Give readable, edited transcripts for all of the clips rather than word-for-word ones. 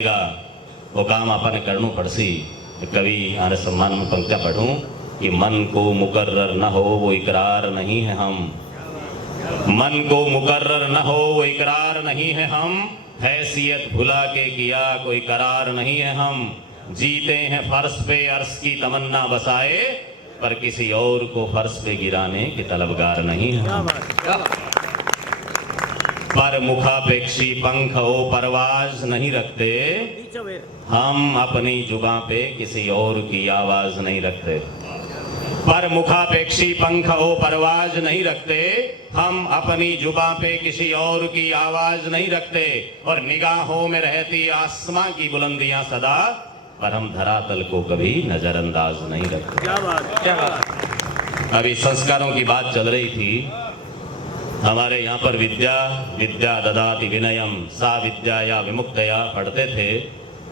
वो काम अपन करनू पड़सी। कवि आने सम्मान में पंक्तियां पढ़ूं कि मन को मुकर्रर न हो वो इकरार नहीं है हम, मन को मुकर्रर न हो वो इकरार नहीं है हम, हैसियत भुला के किया कोई करार नहीं है हम, जीते हैं फर्श पे अर्श की तमन्ना बसाए पर किसी और को फर्श पे गिराने के तलबगार नहीं है हम। पर मुखापेक्षी पंख ओ परवाज नहीं रखते हम, अपनी जुबां पे किसी और की आवाज नहीं रखते। पर मुखापेक्षी पंख ओ परवाज नहीं रखते हम, अपनी जुबां पे किसी और की आवाज नहीं रखते। और निगाहों में रहती आसमां की बुलंदियां सदा, पर हम धरातल को कभी नजरअंदाज नहीं रखते। क्या बात, क्या बात। अभी संस्कारों की बात चल रही थी। हमारे यहाँ पर विद्या विद्या ददाति विनयम सा विद्या या विमुक्तया पढ़ते थे,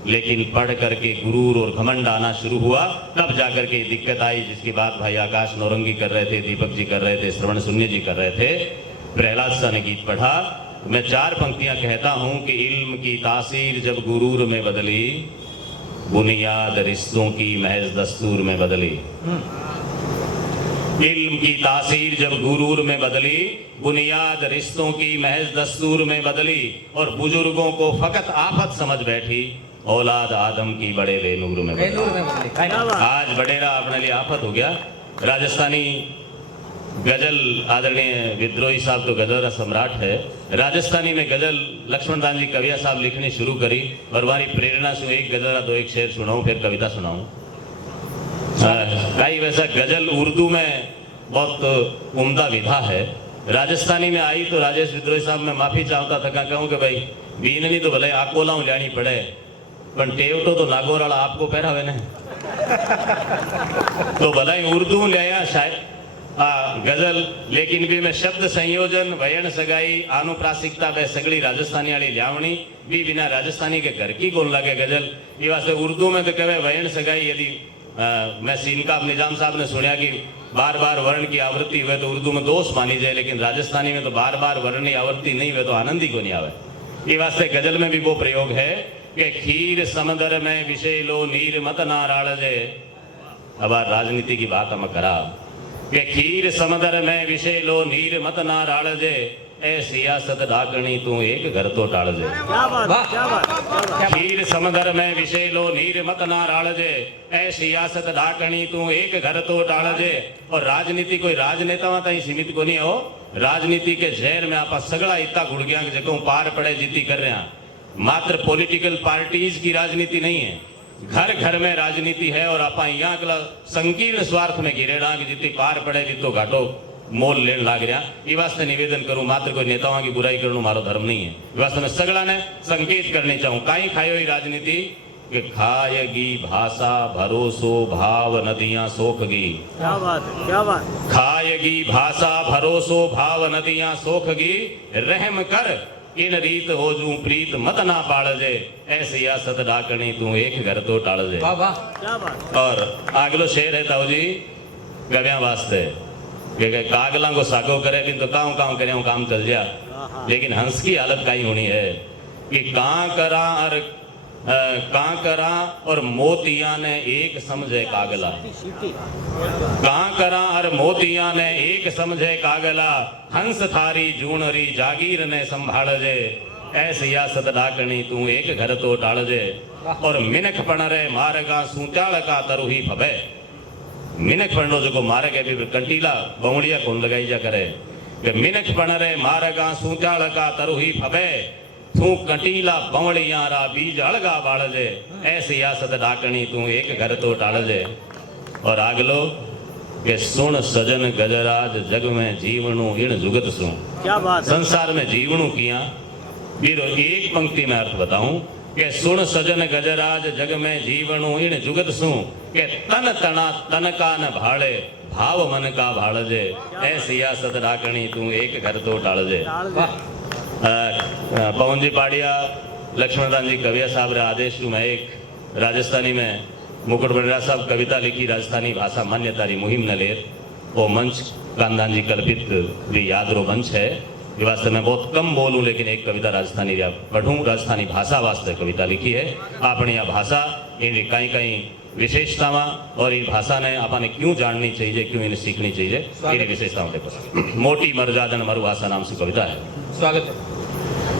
लेकिन पढ़ करके गुरूर और घमंड आना शुरू हुआ, तब जाकर के दिक्कत आई, जिसकी बात भाई आकाश नौरंगी कर रहे थे, दीपक जी कर रहे थे, श्रवण शून्य जी कर रहे थे। प्रहलाद सा ने गीत पढ़ा। मैं 4 पंक्तियां कहता हूं कि इल्म की तासीर जब गुरूर में बदली, बुनियाद रिश्तों की महज दस्तूर में बदली। इल्म की तासीर जब गुरूर में बदली, बुनियाद रिश्तों की महज दस्तूर में बदली। और बुजुर्गों को फकत आफत समझ बैठी, औलाद आदम की बड़े बेनूर में बदली। आज बडेरा अपने लिए आफत हो गया। राजस्थानी गजल, आदरणीय विद्रोही साहब तो गजल का सम्राट है। राजस्थानी में गजल लक्ष्मण दान जी कविया साहब लिखनी शुरू करी, और हमारी प्रेरणा से एक गजल 2-1 शेर सुनाऊं, फिर कविता सुनाऊं। कई वैसा गजल उर्दू में बहुत उम्दा विधा है, राजस्थानी में आई तो राजेश विद्रोही साहब मैं माफी चाहता था, कहूँ कि भाई बीननी तो भले आकोलाऊ लियानी पड़े, पर टेवटो तो नागौराला आपको पहरावे ने तो भला ही उर्दू लिया शायद गजल, लेकिन भी मैं शब्द संयोजन वयन सगाई आनुप्रासिकता वे सगड़ी राजस्थानी वाली लियावनी भी बिना राजस्थानी के घर की कौन लगे गजल। ये वास्ते उर्दू में तो कहे वयन सगाई। यदि मैं सीनकाब निजाम साहब ने सुनिया कि बार बार वर्ण की आवृत्ति हुए तो उर्दू में दोष मानी जाए, लेकिन राजस्थानी में तो बार बार वर्ण की आवृत्ति नहीं हुए तो आनंद ही को नहीं आवे। ये वास्ते गजल में भी वो प्रयोग है कि खीर समंदर में विषय लो नीर मत ना राड़जे। अब राजनीति की बात हम करा कि खीर समंदर में विषय लो नीर मत ना राड़जे, ए सियासत डाकनी तू एक घर तो टाड़जे। क्या बात, क्या बात। खीर समंदर में विषय लो नीर मत ना राड़जे, ए सियासत डाकनी तू एक घर तो टाड़जे। और राजनीति कोई राजनेताओं ताई सीमित को नहीं हो। राजनीति के जहर में आप सगड़ा इतना गुड़ गया कि जगह पार पड़े जीती कर रहे हैं। मात्र पॉलिटिकल पार्टीज की राजनीति नहीं है, घर घर में राजनीति है। और आप यहाँ अगला संकीर्ण स्वार्थ में घिरेड़ा कि जितनी पार पड़े जितो घाटो मोल लेन लाग रहा। ये वास्ते निवेदन करूं, मात्र कोई नेताओं की बुराई करना मारो धर्म नहीं है। ये वास्ते मैं सगड़ा ने संकेत करने चाहूं, काई खायो ही राजनीति कि खाएगी भाषा भरोसो भाव नदियां सोखगी। क्या बात, क्या बात। खाएगी भाषा भरोसो भाव नदियां सोखगी, रहम कर इन रीत हो जू प्रीत मत ना पाड़जे, ऐसी सियासत डाकनी तू एक घर तो टाड़जे। क्या बात। और अगलो शेर है ताऊ जी गव्या वास्ते कि कागला को सागो करे भी तो काऊ काऊ करे काम चल जा, लेकिन हंस की हालत काई होनी है कि कांकरा और मोतिया ने एक समझे कागला। कांकरा और मोतिया ने एक समझे कागला, हंस थारी जूनरी जागीर ने संभालजे, ऐ सियासत डाकनी तू एक घर तो टाड़जे। और मिनख पण रे मारगा सूचाल का तरुही फबे। मिनख पढ़ो जो मारे के भी कंटीला बवड़िया कौन लगाई जा करे कि मिनख पण रे मारगा सूचाल का तरुही फबे, तू कंटीला बवड़िया रा बीज अलगा बाड़जे, ऐ सियासत डाकनी तू एक घर तो टाड़जे। और आगलो के सुन सजन गजराज जग में जीवणु इन जुगत सु। क्या बात। संसार में जीवणु किया बीरो एक पंक्ति में अर्थ बताऊं के सुन सजन गजराज जग में जीवणु इन जुगत सु, के तन तना तन का न भाड़े भाव मन का भाड़जे, ऐ सियासत डाकनी तू एक घर तो टाड़जे। पवन जी पाड़िया लक्ष्मण दान जी कविया साहब रे आदेश में एक राजस्थानी में मुकुट बंडरा साहब कविता लिखी राजस्थानी भाषा मान्यता री मुहिम न लेर। वो मंच कांदान जी कल्पित भी याद रो मंच है। ये वास्ते मैं बहुत कम बोलूं, लेकिन एक कविता राजस्थानी पढ़ूं। राजस्थानी भाषा वास्ते कविता लिखी है। अपनी आ भाषा इन कई कई विशेषतावां और इन भाषा ने आपने क्यों जाननी चाहिए, क्यों इन्हें सीखनी चाहिए, इन विशेषताओं देखो। मोटी मरजादन मरु भाषा नाम से कविता है। स्वागत है।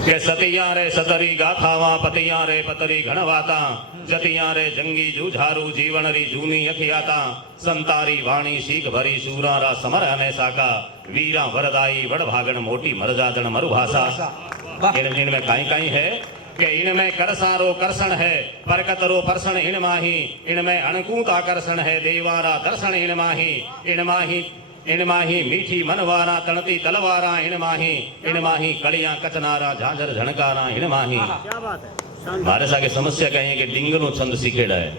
के सतिया रे सतरी गाथावा, पतिया रे पतरी घणवाता, जतिया रे जंगी जूझारू, जीवन री जूनी अखियाता, संतारी वाणी सीख भरी, शूरारा समर अने साका, वीरा वरदाई वड़ भागण, मोटी मरजादन मरु भाषा। इनमें काई काई है कि इनमें करसारो करसण है, परकतरो परसण इन माही, इनमें अणकूत आकर्षण है, देवारा दर्शन इन माही, इन माही मीठी मनवारा, तणती तलवारा इन माही कड़ियां कचनारा, झांझर झणकारा इन माही। क्या बात है, शानदार। मारे सागे समस्या कही है कि डिंगलो छंद सीखेड़ा है।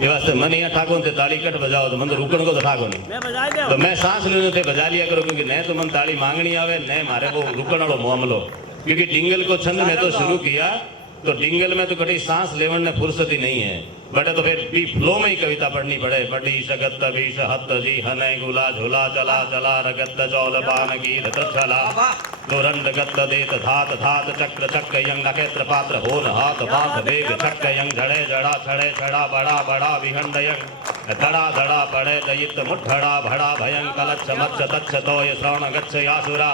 ये वास्ते मन यहाँ ठाको ते ताली कट बजाओ तो मन रुकण को तो ठाको नहीं, मैं बजाई दे। तो मैं सांस लेने ते बजा लिया करो, क्योंकि न तो मन ताली मांगनी आवे, न मारे वो रुकण वालो मामलो। क्योंकि डिंगल को छंद में तो शुरू किया, तो डिंगल में तो कभी सांस लेवन ने फुर्सत ही नहीं है, बटे तो फिर बी फ्लो में ही कविता पढ़नी पड़े। बड़ी शगत बीश हत जी हने गुला झूला चला चला, रगत चौल पान की छला, दुरंड गत देत धात धात, चक्र चक्र यंग नक्षत्र पात्र होन हाथ बांध वेग, चक्र यंग झड़े जड़ा छड़े छड़ा, बड़ा बड़ा विहंड यंग धड़ा धड़ा पड़े दयित मुठड़ा, भड़ा भयं कलच्छ मच्छ तच्छ तोय श्रवण गच्छ यासुरा,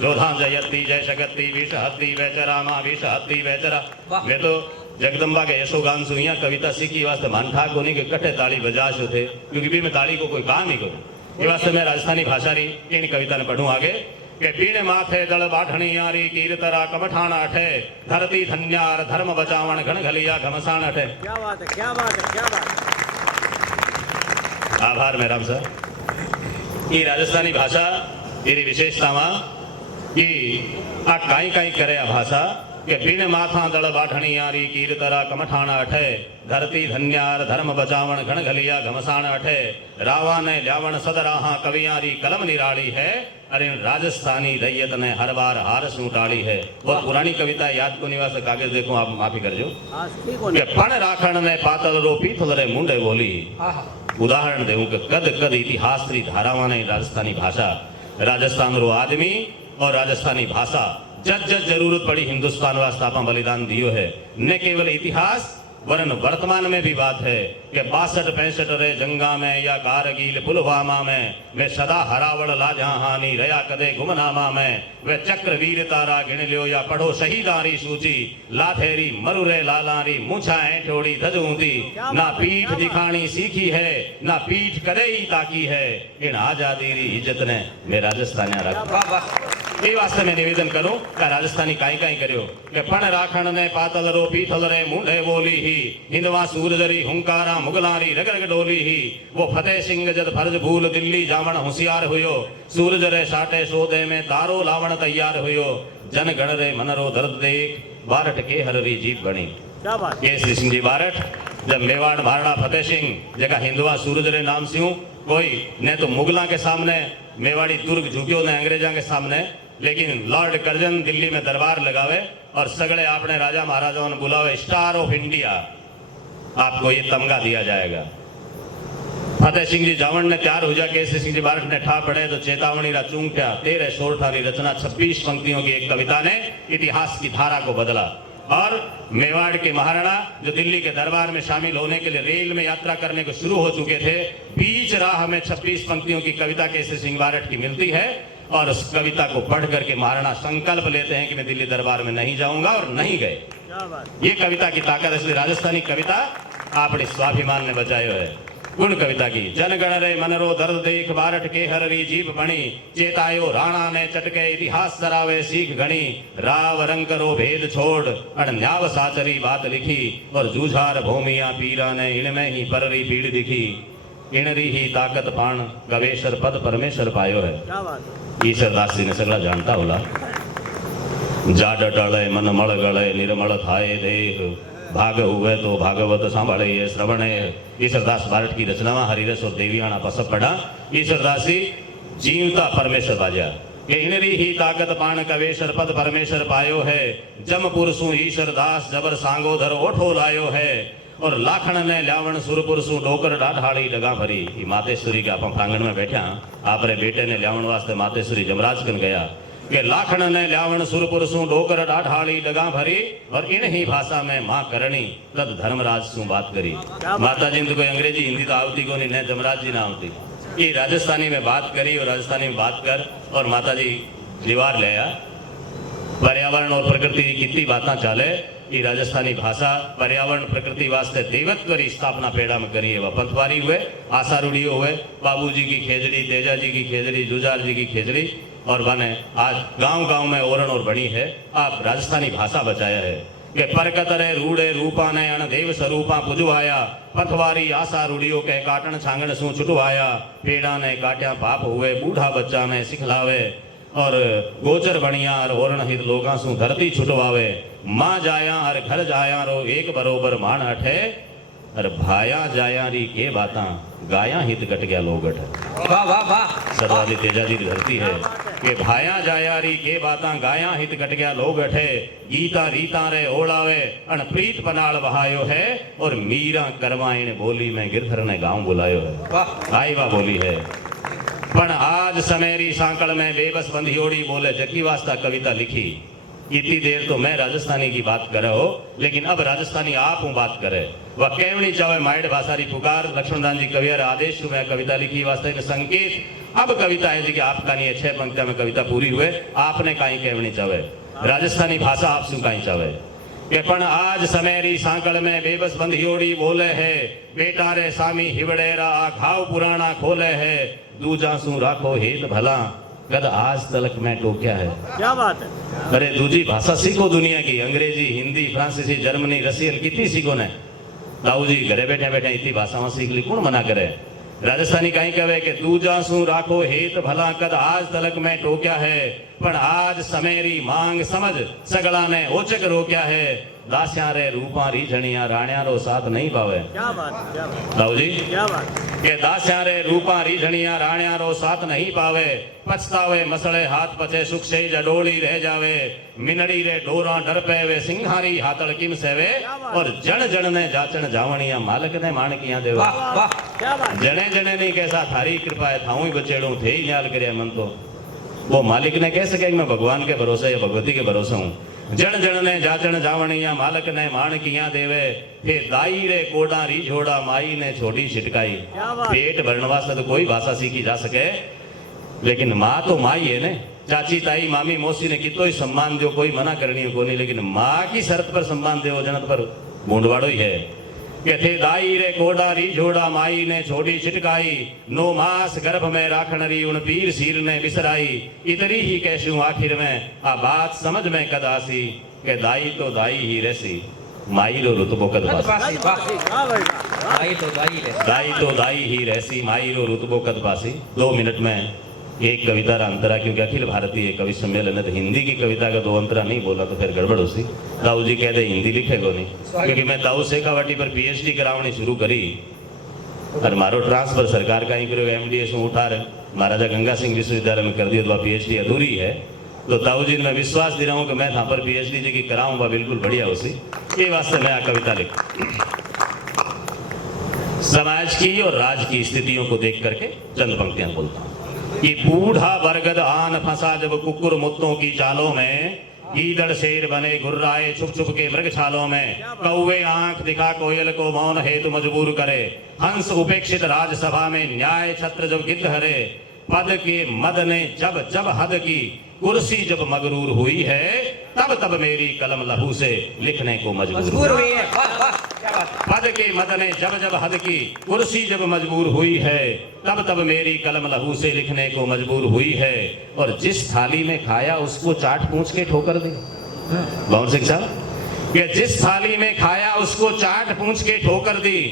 जोधा जयती जय शगती विष हत्ती वैचरा माँ विष हत्ती वैचरा। मैं तो जगदम्बा के यशोगान सु यहाँ कविता सीखी वास्ते मन था को नहीं कि कट्ठे ताली बजाशो थे, क्योंकि भी मैं ताली को कोई काम ही करूँ। ये वास्ते मैं राजस्थानी भाषा री इन कविता ने पढ़ूं आगे के पीण माथे दल बाठणी यारी, कीर्तरा कमठाना अठे, धरती धन्यार धर्म बचावण घण घलिया घमसान अठे। क्या बात है, क्या बात है, क्या बात है। आभार मेराम सर। ये राजस्थानी भाषा ये विशेषतावां कि आ काई काई करे आ भाषा के पीण माथा दल बाठणी यारी, कीर्तरा कमठाना अठे, धरती धन्यार धर्म बचावण घण घलिया घमसान अठे, रावा ने ल्यावण सदराहा कवियारी कलम निराली है, अरे राजस्थानी दैयत ने हर बार हार सूटाली है। बहुत पुरानी कविता याद को निवास कागज देखो, आप माफी करजो। आज ठीक हो के पण राखण ने पातल रो पीथल रे मुंडे बोली। उदाहरण देऊं कि कद कद इतिहास री धारावां ने राजस्थानी भाषा, राजस्थान रो आदमी और राजस्थानी भाषा जज जज जरूरत पड़ी हिंदुस्तान वास्ते आपा बलिदान दियो है। न केवल इतिहास वरन वर्तमान में भी बात है कि 62-65 रे जंगा में या कारगिल पुलवामा में वे सदा हरावड़ लाजहानी रया कदे गुमनामा में, वे चक्र वीर तारा गिन लियो या पढ़ो शहीदारी सूची, लाथेरी मरुरे लालारी मूछा ऐठोड़ी धजूंदी, ना पीठ दिखानी सीखी है ना पीठ कदे ही ताकी है, इन आजादी री इज्जत ने मैं राजस्थान रखा। ये वास्ते में निवेदन करूं कि राजस्थानी काई काई करियो कि पण राखण ने पातल रो पीथल रे मुंडे बोली ही, हिंदवा सूरजरी हुंकारा मुगलारी रग रग डोली ही, वो फतेह सिंह जद फर्ज भूल दिल्ली जावण होशियार हुयो, सूरज रे साटे सौदे में तारो लावण तैयार हुयो, जन गण रे मनरो दर्द देख, बारठ के हररी जीत बनी। क्या बात। केसरी सिंह जी बारठ जब मेवाड़ महाराणा फतेह सिंह जगह हिंदवा सूरज रे नाम से कोई ने तो मुगला के सामने मेवाड़ी दुर्ग झुक्यो ने अंग्रेजा के सामने, लेकिन लॉर्ड कर्जन दिल्ली में दरबार लगावे और सगळे आपने राजा महाराजाओं ने बुलावे, स्टार ऑफ इंडिया आपको ये तमगा दिया जाएगा। फतेह सिंह जी जावण ने तैयार हो जा, केसरी सिंह जी बारठ ने ठा पड़े तो चेतावनी रा चूंठा 13 सोरठारी रचना 26 पंक्तियों की एक कविता ने इतिहास की धारा को बदला। और मेवाड़ के महाराणा जो दिल्ली के दरबार में शामिल होने के लिए रेल में यात्रा करने को शुरू हो चुके थे, बीच राह में 26 पंक्तियों की कविता केसरी सिंह बारठ की मिलती है और उस कविता को पढ़ करके महाराणा संकल्प लेते हैं कि मैं दिल्ली दरबार में नहीं जाऊंगा, और नहीं गए। क्या बात। ये कविता की ताकत, इसलिए राजस्थानी कविता अपने स्वाभिमान ने बचायो है। गुण कविता की जनगण रे मनरो दर्द देख, बारठ के हररी जीप बनी, चेतायो राणा ने चटके इतिहास सरावे सीख घनी, राव रंग रो भेद छोड़ अड़न्याव साचरी बात लिखी, और जूझार भूमिया पीरा ने इनमें ही पररी पीड़ दिखी, इनरी ही ताकत पाण गवेश्वर पद परमेश्वर पायो है। क्या बात है। ईश्वरदास जी ने सगला जानता होला। जाड टळे मन मळ गळे निर्मल थाए देह, भाग हुए तो भागवत सांभळे ये श्रवणे। ईश्वरदास बारठ की रचनावां हरिरस और देवियाणा पसप पड़ा। ईश्वरदास जी जीवता परमेश्वर बाजा के इनरी ही ताकत पाण कवेश्वर पद परमेश्वर पायो है, जमपुर सु ईश्वरदास जबर सांगोधर ओठो लायो है, और लाखण ने ल्यावण सुरपुर सु डोकर डाढ़ाड़ी डगा भरी। मातेश्वरी के आप प्रांगण में बैठा, आपरे बेटे ने ल्यावण वास्ते मातेश्वरी जमराज कन गया। કે લાખણ ને લ્યાવણ સુરપુર શું ડોકર ડાઢાળી ડગા ભરી और इन ही भाषा में मां करणी तद धर्मराज શું बात करी माताजी तो कोई अंग्रेजी हिंदी तो आवती को नहीं धर्मराज जी ना आवती ये राजस्थानी में बात करी और राजस्थानी में बात कर और माताजी दीवार ले आया पर्यावरण और प्रकृति की कितनी बातें चाले ये राजस्थानी भाषा पर्यावरण प्रकृति वास्ते देवत्व की स्थापना पेड़ा में करी है वह पंथवारी हुए आसारूढ़ियों हुए बाबूजी की खेजड़ी तेजा जी की खेजड़ी जुजार जी की खेजड़ी और बने आज गांव गांव में ओरण और बनी है आप राजस्थानी भाषा बचाया है કે પરકતરે રૂડે રૂપાને અણ દેવ સ્વરૂપા પૂજવાયા પથવારી આશા રૂડિયો કે કાટણ છાંગણ શું છૂટવાયા પેડાને કાટ્યા પાપ हुए बूढ़ा बच्चा ने सिखलावे और गोचर बणिया और ओरण हित लोगा सु धरती छुटवावे मां जाया और घर जाया रो एक बरोबर मान अठे और भाया जाया री के बाता गाया हित कट गया लोग अठे वाह वाह वाह सर्वादि तेजादी की धरती है कि भाया जाया री के बाता गाया हित कट गया लोग अठे गीता रीता रे ओढ़ावे अन प्रीत पनाल बहायो है और मीरा करवाइन बोली में गिरधर ने गांव बुलायो है वाह आई वाह बोली है पण आज समेरी सांकल में बेबस बंधियोड़ी बोले जकी वास्ता कविता लिखी इतनी देर तो मैं राजस्थानी की बात कर रहा हो लेकिन अब राजस्थानी आप हूँ बात करे वह केवनी चाहे माइड भाषा री पुकार लक्ष्मणदान जी कवियर आदेश में कविता लिखी वास्ते के संकेत अब कविता है जी कि आपका नहीं 6 पंक्तियों में कविता पूरी हुए आपने कहीं केवनी चाहे राजस्थानी भाषा आप शू कहीं चाहे के पण आज समेरी सांकल में बेबस बंधियोड़ी बोले है बेटा रे सामी हिवड़ेरा आ घाव पुराना खोले है दूजा सू राखो हेत भला कद आज तलक में टोक्या है क्या बात है अरे दूजी भाषा सीखो दुनिया की अंग्रेजी हिंदी फ्रांसीसी जर्मनी रशियन कितनी सीखो ने ताऊ जी घरे बैठे बैठे इतनी भाषा में सीख ली कौन मना करे राजस्थानी कहीं कहे कि दूजा सू राखो हेत भला कद आज तलक में टोक्या है पण आज समेरी मांग समझ सगला ने ओचक रोक्या है दास्या रे रूपा रीझणिया राण्या रो साथ नहीं पावे क्या बात है क्या बात ताऊ जी क्या बात के दास्या रे रूपा रीझणिया राण्या रो साथ नहीं पावे पछतावे मसले हाथ पचे सुख से जडोली रह जावे मिनड़ी रे डोरा डर पेवे सिंहारी हाथड़ किम सेवे और जन जन ने जाचन जावणिया मालक ने माणकिया देवा वाह वाह क्या बात जने जने नहीं कैसा थारी कृपा है थाऊ ही बचेड़ू थे ही न्याल करे मन तो वो मालिक ने कह सके कि मैं भगवान के भरोसे या भगवती के भरोसे हूँ जन जन ने जाचन जावणिया मालक ने माणकिया देवे थे दाई रे कोडा रीझोड़ा माई ने छोटी छिटकाई क्या बात। पेट भरण वास्ते तो कोई भाषा सीखी जा सके लेकिन माँ तो माई है ने चाची ताई मामी मौसी ने कितो ही सम्मान दो कोई मना करनी है कोनी लेकिन माँ की शर्त पर सम्मान दे जनत पर बूंदवाड़ो ही है के थे दाई रे कोडा रीझोड़ा माई ने छोड़ी छिटकाई 9 मास गर्भ में राखण री उन पीर सीर ने बिसराई इतरी ही कैशू आखिर में आ बात समझ में कद आसी के दाई तो दाई ही रहसी माई रो रुतबो कद पासी पासी वाह वाह भाई वाह दाई तो दाई रे दाई तो दाई ही रहसी माई रो रुतबो कद पासी 2 मिनट में एक कविता रा अंतरा क्योंकि अखिल भारतीय कवि सम्मेलन है तो हिंदी की कविता का 2 अंतरा नहीं बोला तो फिर गड़बड़ होती ताऊ जी कह दे हिंदी लिखेगो नहीं क्योंकि मैं ताऊ शेखावटी पर पीएचडी करावनी शुरू करी और मारो ट्रांसफर सरकार का ही करो एमडीएस में उठा रहे महाराजा गंगा सिंह विश्वविद्यालय में कर दिया तो पीएचडी अधूरी है तो ताऊ जी ने मैं विश्वास दे रहा हूँ कि मैं यहाँ पर पीएचडी जी की कराऊंगा बिल्कुल बढ़िया उसी ये वास्ते मैं आ कविता लिख समाज की और राज की स्थितियों को देख करके चंद पंक्तियां बोलता हूँ कि बूढ़ा बरगद आन फंसा जब कुकुर मुत्तों की चालों में गीदड़ शेर बने घुर्राए छुप छुप के मृग छालों में कौवे आंख दिखा कोयल को मौन हेतु मजबूर करे हंस उपेक्षित राजसभा में न्याय छत्र जब गिद्ध हरे पद के मद ने जब जब हद की कुर्सी जब मगरूर हुई है तब तब मेरी कलम लहू से लिखने को मजबूर मजबूर हुई है वाह वाह क्या बात पद के मद ने जब जब हद की कुर्सी जब मजबूर हुई है तब तब मेरी कलम लहू से लिखने को मजबूर हुई है और जिस थाली में खाया उसको चाट पूछ के ठोकर दी गौर सिंह साहब कि जिस थाली में खाया उसको चाट पूछ के ठोकर दी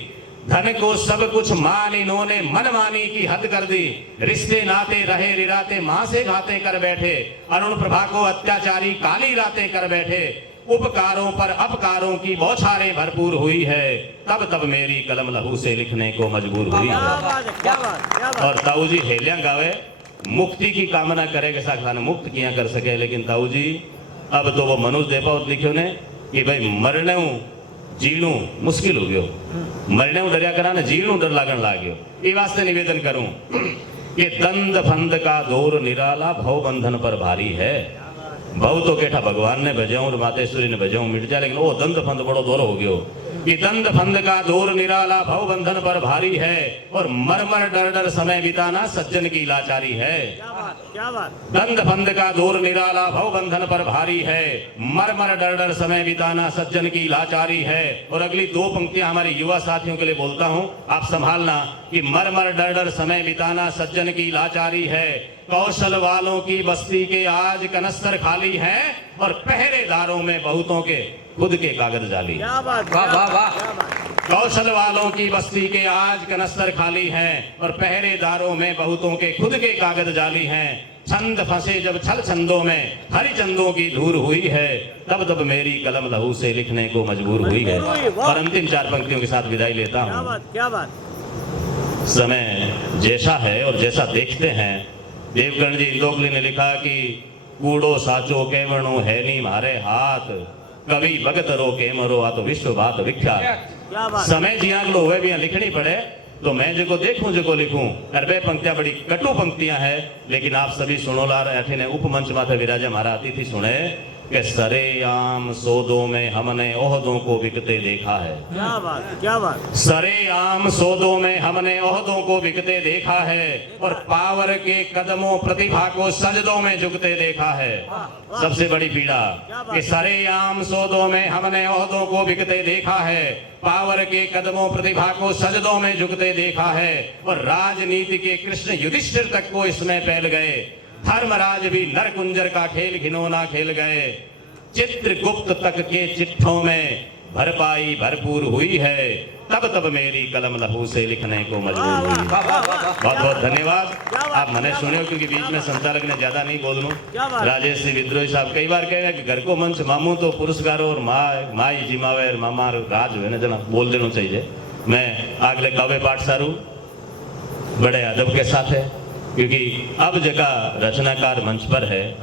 धन को सब कुछ मान इन्होंने मनमानी की हद कर दी रिश्ते नाते रहे रिराते माँ से घाते कर बैठे अरुण प्रभा को अत्याचारी काली रातें कर बैठे उपकारों पर अपकारों की बौछारें भरपूर हुई है तब तब मेरी कलम लहू से लिखने को मजबूर हुई क्या है बात है क्या बात क्या बात और ताऊ जी हेलिया गावे मुक्ति की कामना करे के साथ खाने मुक्त किया कर सके लेकिन ताऊ जी अब तो वो मनुष्य देपा लिखो ने कि भाई मरने जीणू मुश्किल हो गयो मरने डरिया करा ने जीणू डर लागण लाग्यो ई वास्ते निवेदन करूं कि दंड फंद का दौर निराला भव बंधन पर भारी है। भव तो केठा भगवान ने भजऊं और मातेश्वरी ने भजऊं मिट जाए, लेकिन वो दंड फंद बड़ो दौर हो गयो। कि दंड फंद का दौर निराला भव बंधन पर भारी है, और मरमर डर डर समय बिताना सज्जन की लाचारी है। क्या बात, क्या बात। दंड फंद का दौर निराला भव बंधन पर भारी है, मरमर डर डर समय बिताना सज्जन की लाचारी है। और अगली दो पंक्तियां हमारे युवा साथियों के लिए बोलता हूं, आप संभालना। कि मरमर डर डर समय बिताना सज्जन की लाचारी है, कौशल वालों की बस्ती के आज कनस्तर खाली है, और पहरेदारों में बहुतों के खुद के कागज जाली। क्या बात, वाह, वाह, वाह। क्या बात। कौशल वालों की बस्ती के आज कनस्तर खाली हैं, और पहरेदारों में बहुतों के खुद के कागज जाली हैं। छंद फंसे जब छल छंदों में हरि चंदों की धूर हुई है, तब तब मेरी कलम लहू से लिखने को मजबूर हुई है। मजबूर हुई, वाह। और अंतिम चार पंक्तियों के साथ विदाई लेता क्या हूँ। बात, क्या बात। समय जैसा है और जैसा देखते हैं। देवगण जी इंदोकली ने लिखा कि कूड़ो साचो केवणो है नी मारे हाथ, कवि भगत रो के मरो आ तो विश्व बात विख्यात। क्या बात। समय जिया लो हुए भी यहाँ लिखनी पड़े, तो मैं जो देखूं जो लिखूं। अरबे पंक्तियां बड़ी कटु पंक्तियां हैं, लेकिन आप सभी सुनो ला रहे ने उपमंच माथे विराजे हमारा अतिथि सुने कि सरेआम सौदों में हमने ओहदों को बिकते देखा है। क्या बात, क्या बात। सरेआम सौदों में हमने ओहदों को बिकते देखा है, और पावर के कदमों प्रतिभा को सजदों में झुकते देखा है। सबसे बड़ी पीड़ा कि सरेआम सौदों में हमने ओहदों को बिकते देखा है, पावर के कदमों प्रतिभा को सजदों में झुकते देखा है, और राजनीति के कृष्ण युधिष्ठिर तक को इसमें फैल गए। धर्मराज भी नरकुंजर का खेल घिनौना खेल गए। चित्रगुप्त तक के चिट्ठों में भरपाई भरपूर हुई है, तब तब मेरी कलम लहू से लिखने को मजबूर हुई। वाह, वाह, वाह, वाह। बहुत बहुत धन्यवाद। क्या बात, आप मने क्या सुनियो, बात। क्योंकि बीच में संचालक ने ज्यादा नहीं बोलूं। क्या बात। राजेश सिंह विद्रोही साहब कई बार कहे कि घर को मंच मामू तो पुरस्कारों और माई जिमावे और मामा राज हुए ना जना बोल देना चाहिए। मैं आगले काव्य पाठ सारू बड़े अदब के साथ है, क्योंकि अब जगह रचनाकार मंच पर है।